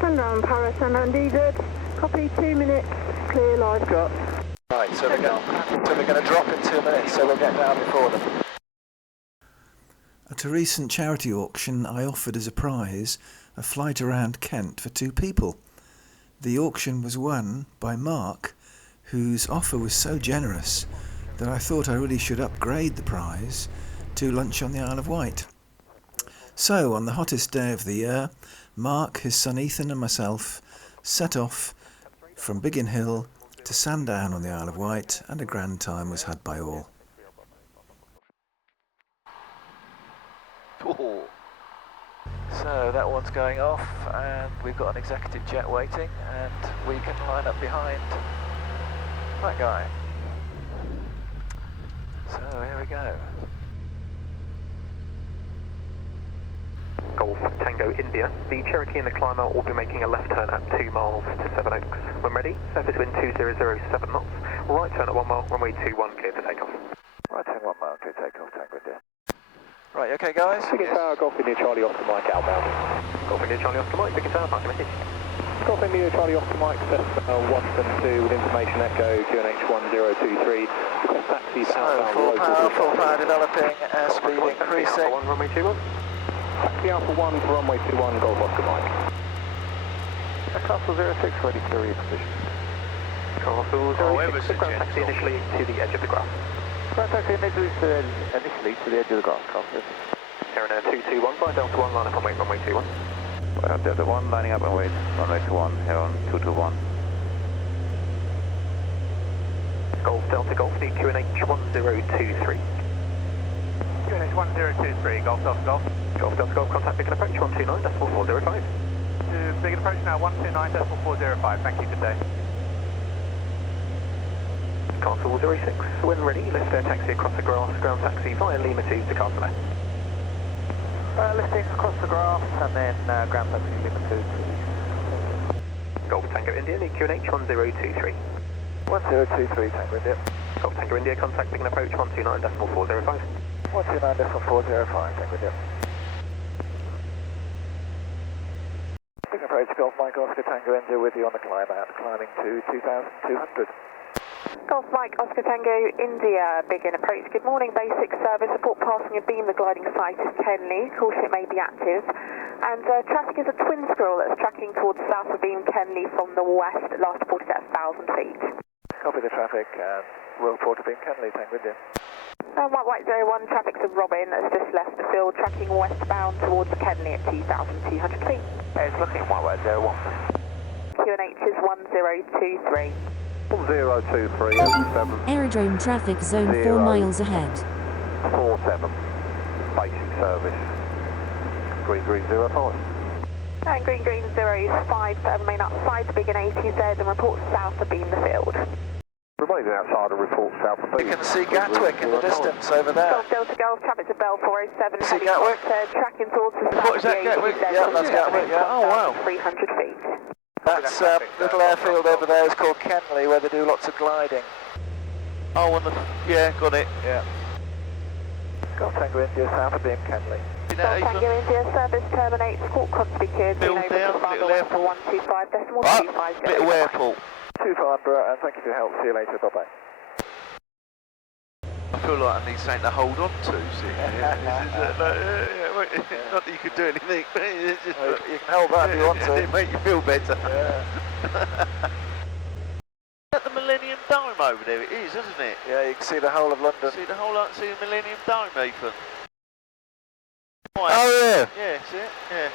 Sandown Paris, Sandown D-Good. Copy, 2 minutes, clear live drop. Right, so they're going to drop in 2 minutes, so we'll get down before them. At a recent charity auction, I offered as a prize a flight around Kent for 2 people. The auction was won by Mark, whose offer was so generous that I thought I really should upgrade the prize to lunch on the Isle of Wight. So, on the hottest day of the year, Mark, his son Ethan and myself set off from Biggin Hill to Sandown on the Isle of Wight, and a grand time was had by all. Ooh. So that one's going off, and we've got an executive jet waiting, and we can line up behind that guy. So here we go. Golf Tango India. The Cherokee and the climber will be making a left turn at 2 miles to Seven Oaks. When ready, surface wind 2007 knots. Right turn at 1 mile, runway 21, clear for takeoff. Right turn 1 mile, clear takeoff, Tango India. Right, okay guys? Biggest Tower, Golf India Charlie off to Mike outbound. Golf India Charlie off to Mike, Biggest Tower, mark a message. Golf India Charlie off to Mike, Cessna 172 with information echo, QNH 1023. Request taxi for outbound. Full power developing, airspeed increasing. Runway 21. Taxi Alpha 1 for runway 21, Golf Oscar Mike. Castle 06 ready for reposition. Castle 06, ground taxi initially to the edge of the grass. Ground taxi initially to the edge of the grass, Castle. Airline 221 by Delta 1, line up on wait, runway 21. Delta 1 lining up and wait, runway 21, here on 221. Golf Delta Golf, the QNH 1023. QNH 1023, Golf Delta Golf. Golf Delta Golf, contact Beacon Approach 129.405. To Beacon Approach now, 129.405, thank you, good day. Castle 06, when ready, lift air taxi across the grass, ground taxi via Lima 2 to Castle. Lifting across the grass, and then ground taxi Lima 2. Golf Tango India, the QNH 1023. 1023, Tango India. Golf Tango India, contact Beacon Approach 129.405. 129.405, Tango India. Beacon Approach, Golf Mike Oscar Tango India with you on the climb out, climbing to 2,200. Golf Mike, Oscar Tango, India, Biggin Approach. Good morning, basic service, support passing a beam. The gliding site is Kenley, caution it may be active. And traffic is a twin squirrel that's tracking towards south of beam Kenley from the west, last reported at 1,000 feet. Copy the traffic, and we'll report to beam Kenley, Tango India. White White 01, traffic's a Robin that's just left the field, tracking westbound towards Kenley at 2,200 feet. It's looking White White 01. QNH is 1023. 1023, 07. Aerodrome traffic zone 4 miles ahead. 47, basic service. Green 05. And Green 05, remain outside the Biggin ATZ and report south of beam the field. Remaining outside and report south of You can see Gatwick in the distance over there. Golf Delta Golf, traffic to Bell 407. See Gatwick? Tracking towards the south. What is that, Gatwick? Yeah, that's Gatwick, yeah. Oh, wow. 300 feet. That's little airfield over there is called Kenley, where they do lots of gliding. Oh, on the... yeah, got it, yeah. Golf Tango India, south of beam Kenley. Golf Tango India, service terminates, squawk constantly cleared, being over to Bravo 125.25. Little airport. 2500, and thank you for your help. See you later, bye-bye. I feel like I need something to hold on to, see. Not that you could do anything, but it's just, you can hold that if you want to. It make you feel better. Yeah. At the Millennium Dome over there, it is, isn't it? Yeah, you can see the whole of London. See the whole, see the Millennium Dome, Ethan. Oh yeah. Yeah, see it? Yeah.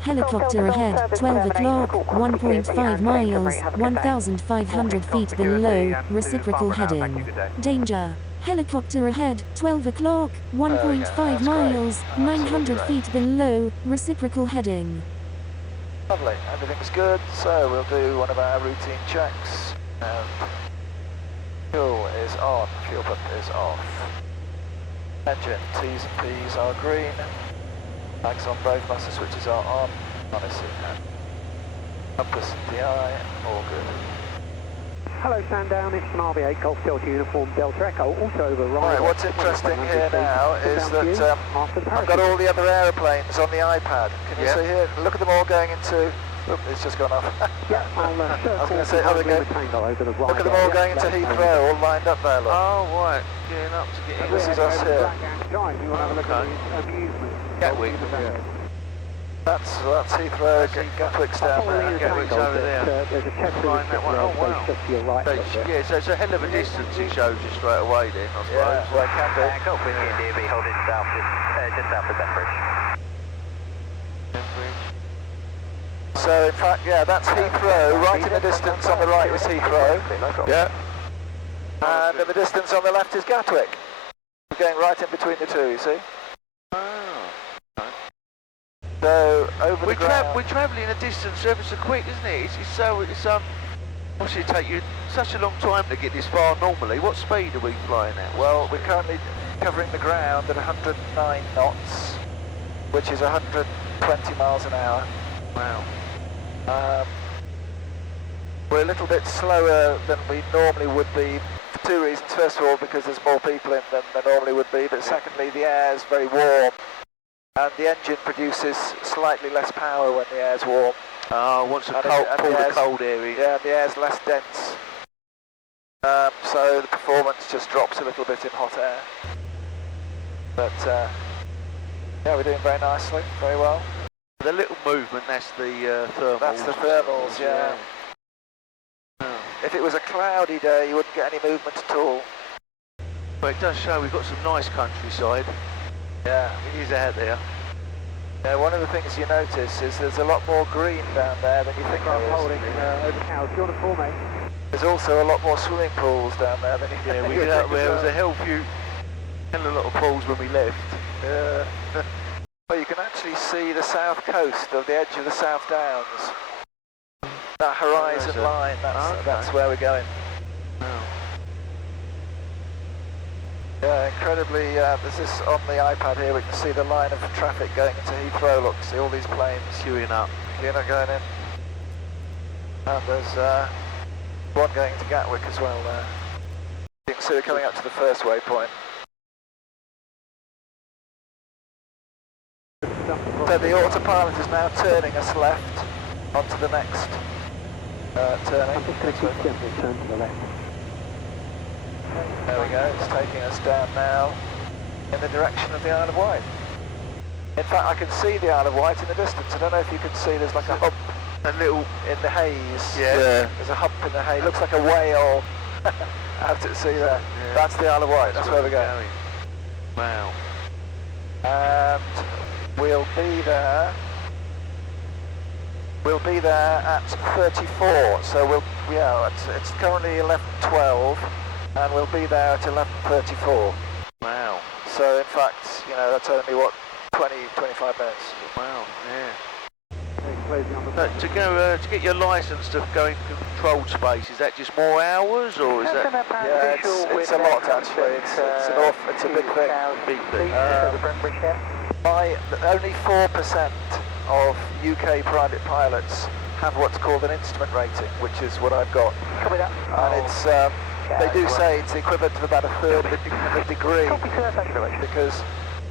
Helicopter ahead, 12 o'clock, 1.5 miles, 1,500 feet below, reciprocal heading. Danger. Helicopter ahead, 12 o'clock, 1.5 miles, 900 feet below, reciprocal heading. Lovely, everything's good, so we'll do one of our routine checks. Fuel is on, fuel pump is off. Engine T's and P's are green. Flags on both master switches are on. Compass and DI, all good. Hello Sandown, it's an RB8 Golf Delta Uniform Delta Echo, also over Right, what's interesting here now is that I've got all the other aeroplanes on the iPad. Can you see here? Look at them all going into... Oop, it's just gone off. Yeah, I'll I was going to say, oh, look at them all going into Heathrow, all lined up there, look. Oh, right, getting up to get in. This is us here. Gatwick. That's Heathrow, Gatwick's down there. Gatwick's over there. There's a test Flying that one. Oh, wow. just to your right. Yeah, so it's a hell of a distance he shows you straight away then, I suppose. Yeah, well, it can be. Golf India DB, hold it south, just south of Bethbridge. So in fact, yeah, that's Heathrow. Right in the distance on the right is Heathrow. Yeah. And in the distance on the left is Gatwick. We're going right in between the two, you see? Oh. So over the ground. We're travelling a distance ever so quick, isn't it? It's obviously it take you such a long time to get this far normally. What speed are we flying at? Well, we're currently covering the ground at 109 knots, which is 120 miles an hour. Wow. We're a little bit slower than we normally would be for two reasons. First of all, because there's more people in than there normally would be, but secondly, the air is very warm and the engine produces slightly less power when the air's warm. Oh, wants to pull the cold air in. Yeah, the air's less dense. So the performance just drops a little bit in hot air. But yeah, we're doing very nicely, very well. The little movement, that's the thermals. That's the thermals, yeah. If it was a cloudy day, you wouldn't get any movement at all. But it does show we've got some nice countryside. Yeah. It is out there. Yeah, one of the things you notice is there's a lot more green down there than you think there is. Holding over cows. Do you want to form, mate? There's also a lot more swimming pools down there than you think. Yeah, there was a hell of a lot of pools when we left. Yeah. Well, you can actually see the south coast of the edge of the South Downs. That horizon line, that's where we're going. Oh. Yeah, incredibly, there's this on the iPad here, we can see the line of traffic going into Heathrow, look, see all these planes Queuing up going in. And there's one going to Gatwick as well there. You can see we're coming up to the first waypoint. So the autopilot is now turning us left onto the next turning. Turn to the left. There we go, it's taking us down now in the direction of the Isle of Wight. In fact, I can see the Isle of Wight in the distance. I don't know if you can see, there's like a hump in the haze. Yeah. There's a hump in the haze, looks like a whale out at sea there. Yeah. That's the Isle of Wight, that's where we're going. Wow. And we'll be there at 34, so it's currently 11:12 and we'll be there at 11:34. Wow. So in fact, you know, that's only what, 20-25 minutes. Wow, yeah. To get your licence to go in controlled space, is that just more hours or is that? Yeah, it's a lot actually. It's a big thing. Big thing. Only 4% of UK private pilots have what's called an instrument rating, which is what I've got. And it's they do say it's the equivalent of about a third of a degree, because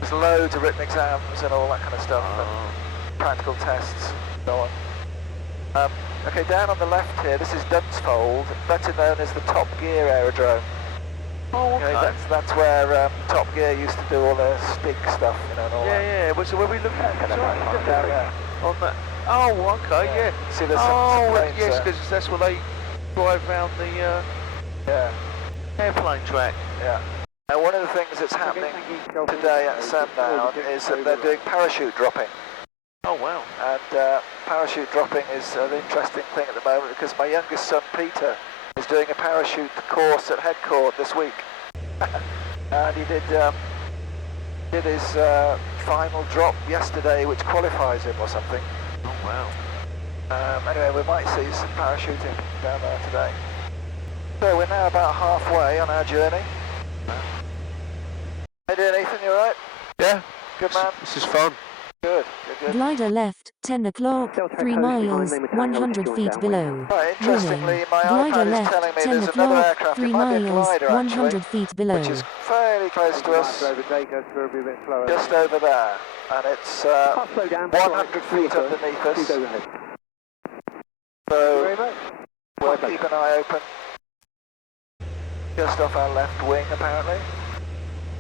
there's loads of written exams and all that kind of stuff, and practical tests, and so on. Okay, down on the left here, this is Dunsfold, better known as the Top Gear aerodrome. Oh, okay. That's where Top Gear used to do all their stick stuff, you know, and all that. Yeah. Well, so where we looking at? Down there. On that. Oh, okay, yeah. See, there's some planes yes, there. because that's where they drive around the airplane track. Yeah. Now, one of the things that's happening today at Sandown is that they're doing parachute dropping. Oh, wow. And parachute dropping is an interesting thing at the moment, because my youngest son, Peter, is doing a parachute course at Headcourt this week. And he did his final drop yesterday, which qualifies him or something. Oh, wow. Anyway, we might see some parachuting down there today. So we're now about halfway on our journey. How you doing, Ethan? You alright? Yeah. Good man? This is fun. Good. Glider left, 10 o'clock, 3 miles, 100 feet below. Right, interestingly, my Glider iPad is left, telling me 10 there's another o'clock, aircraft. 3 It might be a miles, glider, 100 actually, feet below. which is fairly close to us, just over there. And it's 100 feet underneath us. So we'll keep an eye open. Just off our left wing, apparently.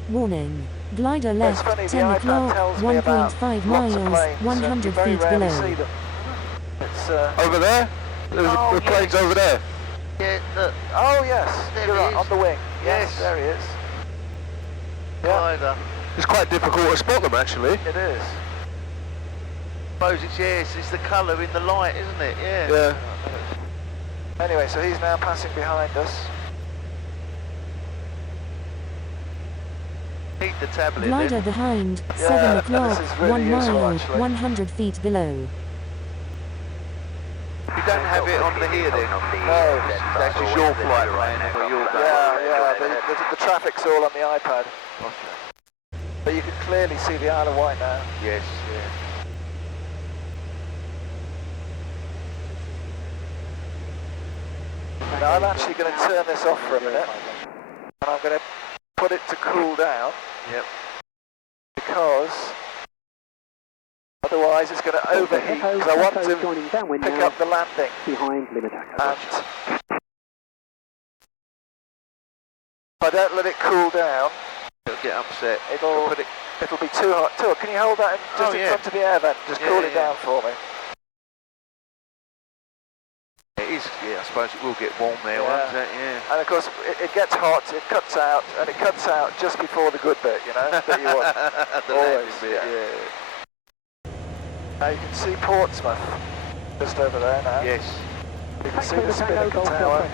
Warning. Glider left, funny, 10 o'clock, 1.5 miles, 100 feet below. It's Over there? The plane's over there. Yeah, oh yes, There you're he right, is. on the wing. Yes. There he is. Glider. It's quite difficult to spot them, actually. It is. Suppose it's the colour in the light, isn't it? Yeah. Yeah. Anyway, so he's now passing behind us. Need the tablet. Glider behind, Yeah, 7 o'clock, this is really 1 useful, mile, actually. 100 feet below. You don't have it on the here then? No. That's just your flight plan for your day. Yeah, the traffic's all on the iPad. But you can clearly see the Isle of Wight now. Yes, yeah. Now I'm actually going to turn this off for a minute. And I'm going to put it to cool down. Yep. Because otherwise it's going to overheat. Because I want to pick up the landing. Behind limit And if I don't let it cool down, It'll get upset. it'll be too hot. Can you hold that just in front of the air vent? Just cool it down for me. It is, yeah, I suppose it will get warm there, won't it? Yeah. And of course, it gets hot, it cuts out, and it cuts out just before the good bit, you know, that you want. The Always, landing bit, yeah. Now you can see Portsmouth just over there now. Yes. You can see the Spinnaker Tower.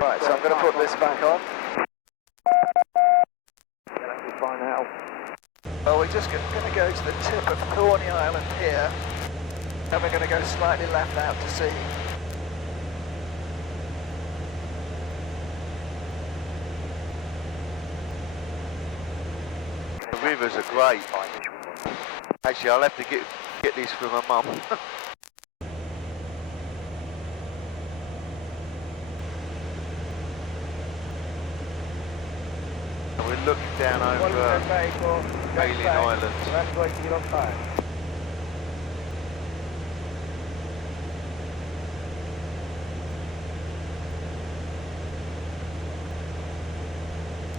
Right, so I'm going to put this back on. Well, we're just going to go to the tip of Thorney Island here. And we're going to go slightly left out to sea. The rivers are great. Actually, I'll have to get this for my mum. We're looking down over Alien Island.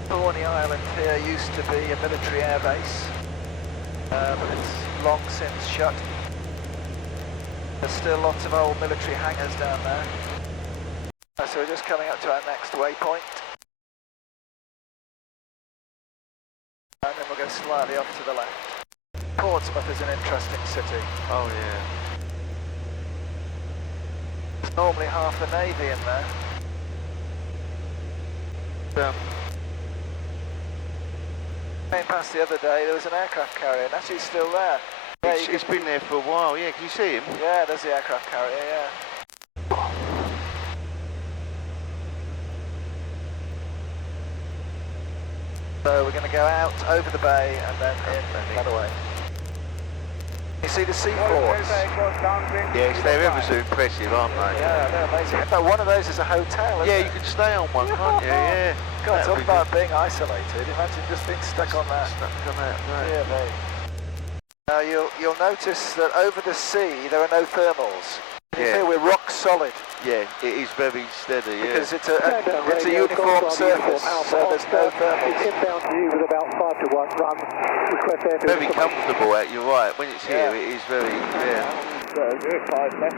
Thorney Island here used to be a military air base, but it's long since shut. There's still lots of old military hangars down there. So we're just coming up to our next waypoint. And then we'll go slightly off to the left. Portsmouth is an interesting city. Oh yeah. There's normally half the Navy in there. Came past the other day, there was an aircraft carrier, and actually it's still there. Yeah, It's been there for a while, yeah. Can you see him? Yeah, there's the aircraft carrier, yeah. So we're going to go out over the bay and then in the other way. You see the seaports? Yes, they're ever so impressive, aren't they? Yeah, they're amazing. In fact, one of those is a hotel, isn't Yeah, it? you can stay on one, can't you? Yeah. God, talk about being isolated. Imagine just being stuck on that. Stuck on that, right. Yeah, mate. Now you'll notice that over the sea there are no thermals. You see we're rock solid. Yeah, it is very steady, yeah. Because it's a uniform surface, so there's no thermals. Inbound to you with about 5 to 1 run. Request airfield. Very comfortable out, you're right. When it's here, it is very, yeah. 05 left,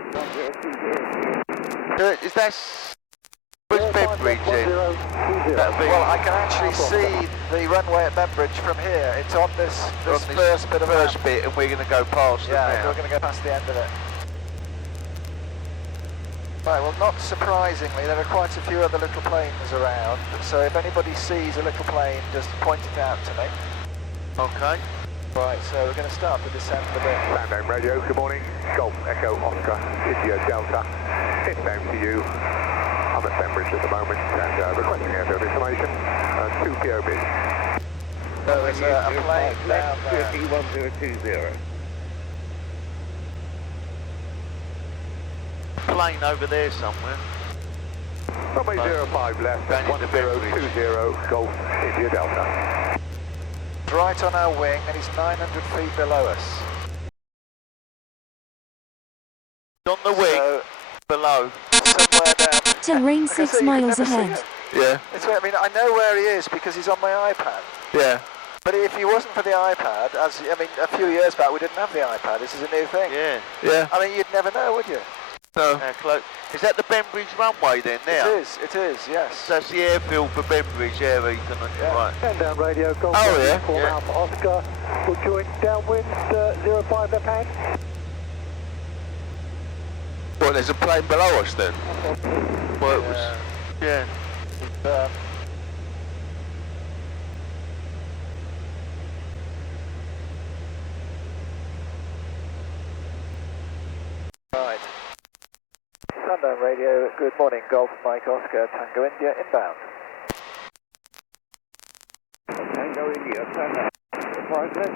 Is that... Where's Bembridge then? Well, I can actually see the runway at Bembridge from here. It's on this first bit of bit, and we're going to go past Yeah, it now. we're going to go past the end of it. Right, well, not surprisingly, there are quite a few other little planes around, so if anybody sees a little plane, just point it out to me. Okay. Right, so we're going to start the descent a bit. Sandown radio, good morning. Golf Echo Oscar, India Delta. Inbound to you. I'm at Bembridge at the moment and requesting airfield information. 2 POB. There's a plane down there. 1020. Plane over there somewhere. Runway 05 left, 1020, Golf India Delta. Right on our wing, and he's 900 feet below us. On the wing, below. Somewhere down. Terrain 6 miles never see ahead. him. Yeah, It's, I mean, I know where he is because he's on my iPad. yeah. But if he wasn't for the iPad, a few years back we didn't have the iPad. This is a new thing. Yeah. Yeah. I mean, you'd never know, would you? No. Close. Is that the Bembridge runway then now? It is, yes. That's the airfield for Bembridge, Ethan, on your right. Sandown radio, Golf Oh, yeah. Uniform Yeah. Alpha Oscar. We'll join downwind 05 left hand. Well, there's a plane below us then. Well, it was, yeah. Right. Sandown radio, good morning, Golf Mike Oscar, Tango India, inbound. Tango India, Sandown. 5 left,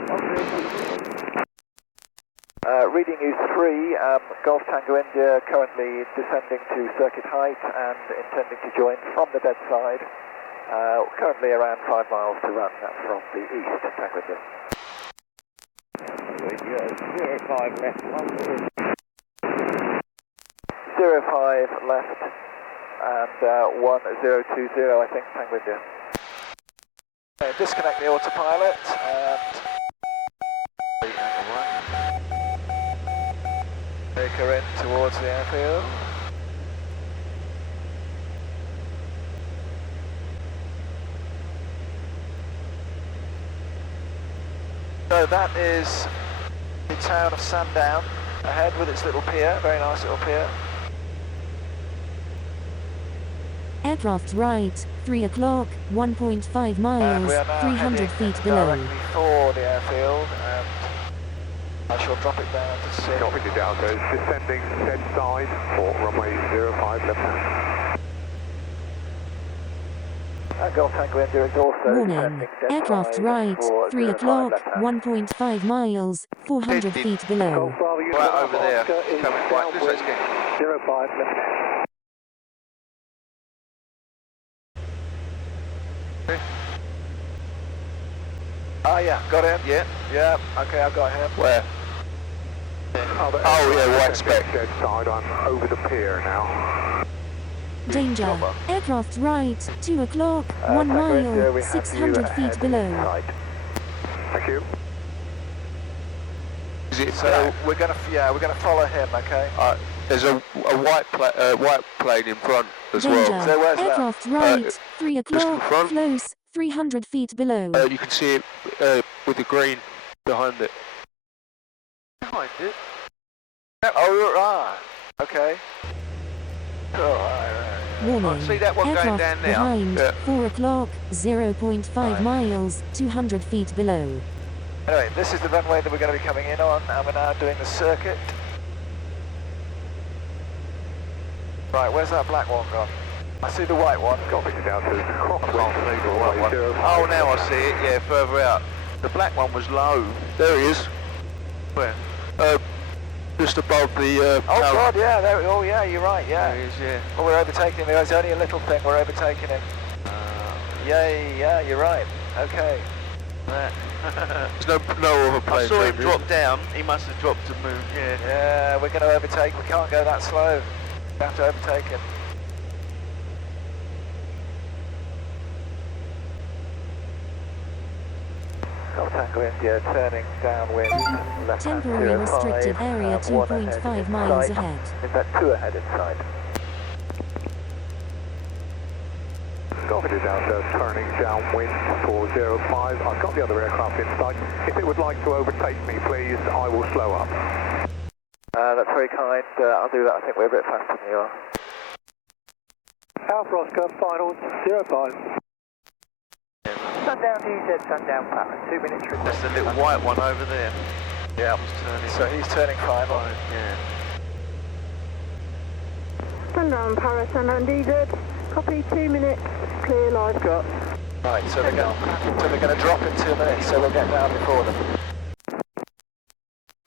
Reading you 3, Golf Tango India currently descending to circuit height and intending to join from the dead side. Currently around 5 miles to run from the east, Tango India. 05 left, 10. 05 left and 1020 I think, Tango India. Okay, disconnect the autopilot and take her in towards the airfield. So that is the town of Sandown ahead with its little pier, very nice little pier. Aircraft right, 3 o'clock, 1.5 And miles, we are now 300 heading feet below. directly for the airfield, and I shall drop it down to sea. Golf India Delta is descending dead side for runway 05 left hand. And Golf Tango India is also Warning, descending dead aircraft side right, for 3 05 o'clock, left hand. 1.5 miles, 400 feet below. Golf Bravo Uniform Right over there, Oscar is coming right, looks like it's downwind getting... 05 left hand. Ah, yeah, got him. Yeah, okay, I've got him. Where? Oh, yeah, white speck. Dead side, I'm over the pier now. Danger, aircraft right, 2 o'clock, 1 Tango India, mile, we have 600 you feet ahead below. inside. Thank you. Is it? So we're gonna follow him, okay? There's a white plane in front as Danger, well. So where's that? aircraft right, 3 in o'clock, front. close, 300 feet below. You can see it with the green behind it. Behind it. Oh, right. Okay. Cool, right. Warning, see that one going aircraft down now? behind, Yeah. 4 o'clock, 0.5 miles, 200 feet below. Anyway, this is the runway that we're going to be coming in on, and we're now doing the circuit. Right, where's that black one gone? I see the white one. Golf India Delta is Oh, crosswind. oh, now I see it, yeah, further out. The black one was low. There he is. Where? Just above the Oh tower. God, yeah, there, oh yeah, you're right, yeah. There he is, yeah. Well, we're overtaking him, there's only a little thing, we're overtaking him. Yeah, you're right, okay. That. There's no other I plane. saw him there, drop down, he must have dropped to move, yeah. Yeah, we're going to overtake, we can't go that slow. We have to overtake him. Golf Tango India turning downwind, left hand Temporary 05, restricted area 1 2.5 ahead miles inside. ahead. In fact, 2 ahead inside. Golf India Delta turning downwind for 05. I've got the other aircraft in sight. If it would like to overtake me, please, I will slow up. That's very kind, I'll do that, I think we're a bit faster than you are. Alpha Oscar, final 05. Sundown DZ, Sundown Power, 2 minutes return. That's the little white one over there. Yeah, so he's turning 5 on. Yeah. Sundown Paris, Sundown DZ, copy 2 minutes, clear live drop. Right, so they're going to drop in 2 minutes, so we'll get down before them.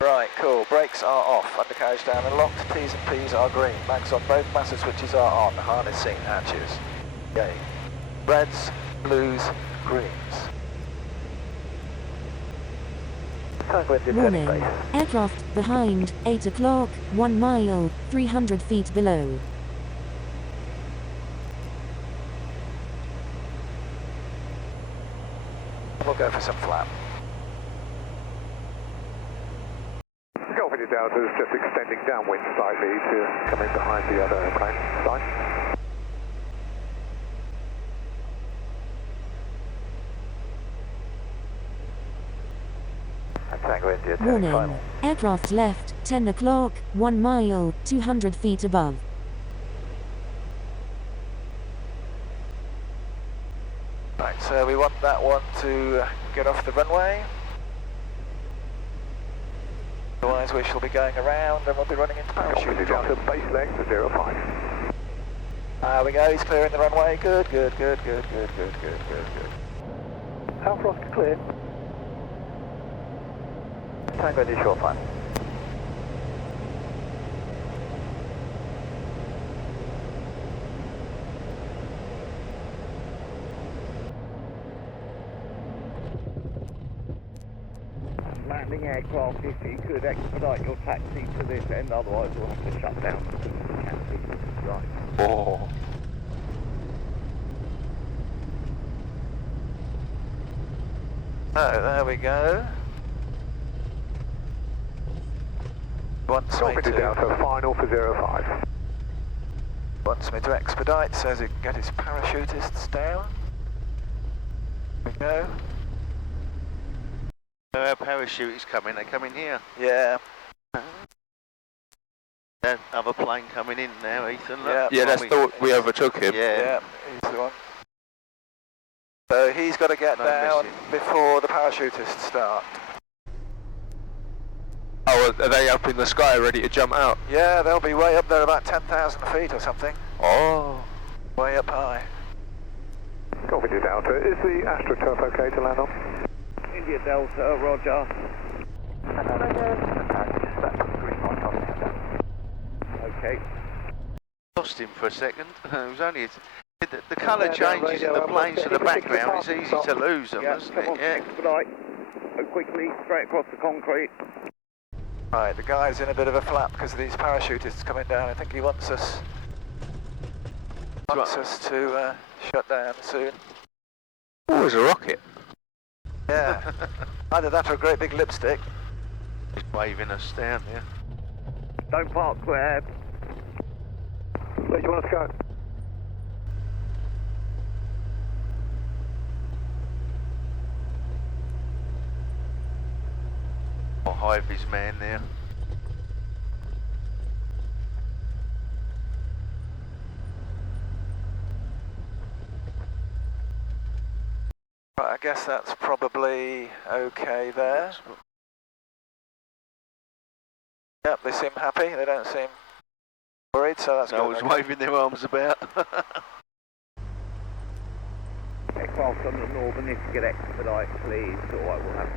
Right, cool. Brakes are off, undercarriage down and locked, T's and P's are green. Mags on both master switches are on, harnessing hatches. Okay. Reds, blues, greens. Warning. Aircraft behind, 8 o'clock, 1 mile, 300 feet below. We'll go for some flap. Golf India Delta is just extending downwind slightly to come in behind the other airplane. Fine. Warning. Aircraft left, 10 o'clock, 1 mile, 200 feet above. Right, so we want that one to get off the runway. Otherwise we shall be going around and we'll be running into parachute. Delta base length to 05. There we go, he's clearing the runway. Good. How frost clear? Tango India short line. Landing aircraft, if you could expedite your taxi to this end, otherwise we'll have to shut down because we can't see. Right. Oh. Oh, there we go. Wants me Golf India Delta, final for 05. Wants me to expedite so he can get his parachutists down. There we go. Our parachute is coming, they come in here. Yeah. That other plane coming in now, Ethan. Yeah, Yeah, that's the we overtook him. Yeah, he's the one. So he's got to get No down missing. before the parachutists start. Oh, are they up in the sky ready to jump out? Yeah, they'll be way up there, about 10,000 feet or something. Oh. Way up high. Golf India Delta, is the AstroTurf okay to land on? India Delta, roger. Okay. Lost him for a second. It was only the colour changes in the planes to the background. It's easy to lose them, isn't come on, it? Yeah. expedite. Go quickly, straight across the concrete. Right, the guy's in a bit of a flap because of these parachutists coming down. I think he wants us to shut down soon. Oh, there's a rocket. Yeah. Either that or a great big lipstick. He's waving us down there. Don't park there. Where do you want us to go? I'll hive his man there. Right, I guess that's probably okay there. Yep, they seem happy. They don't seem worried, so that's good. I was waving their arms about. Aircraft on the northern, if you get expedite, please. Alright, we'll have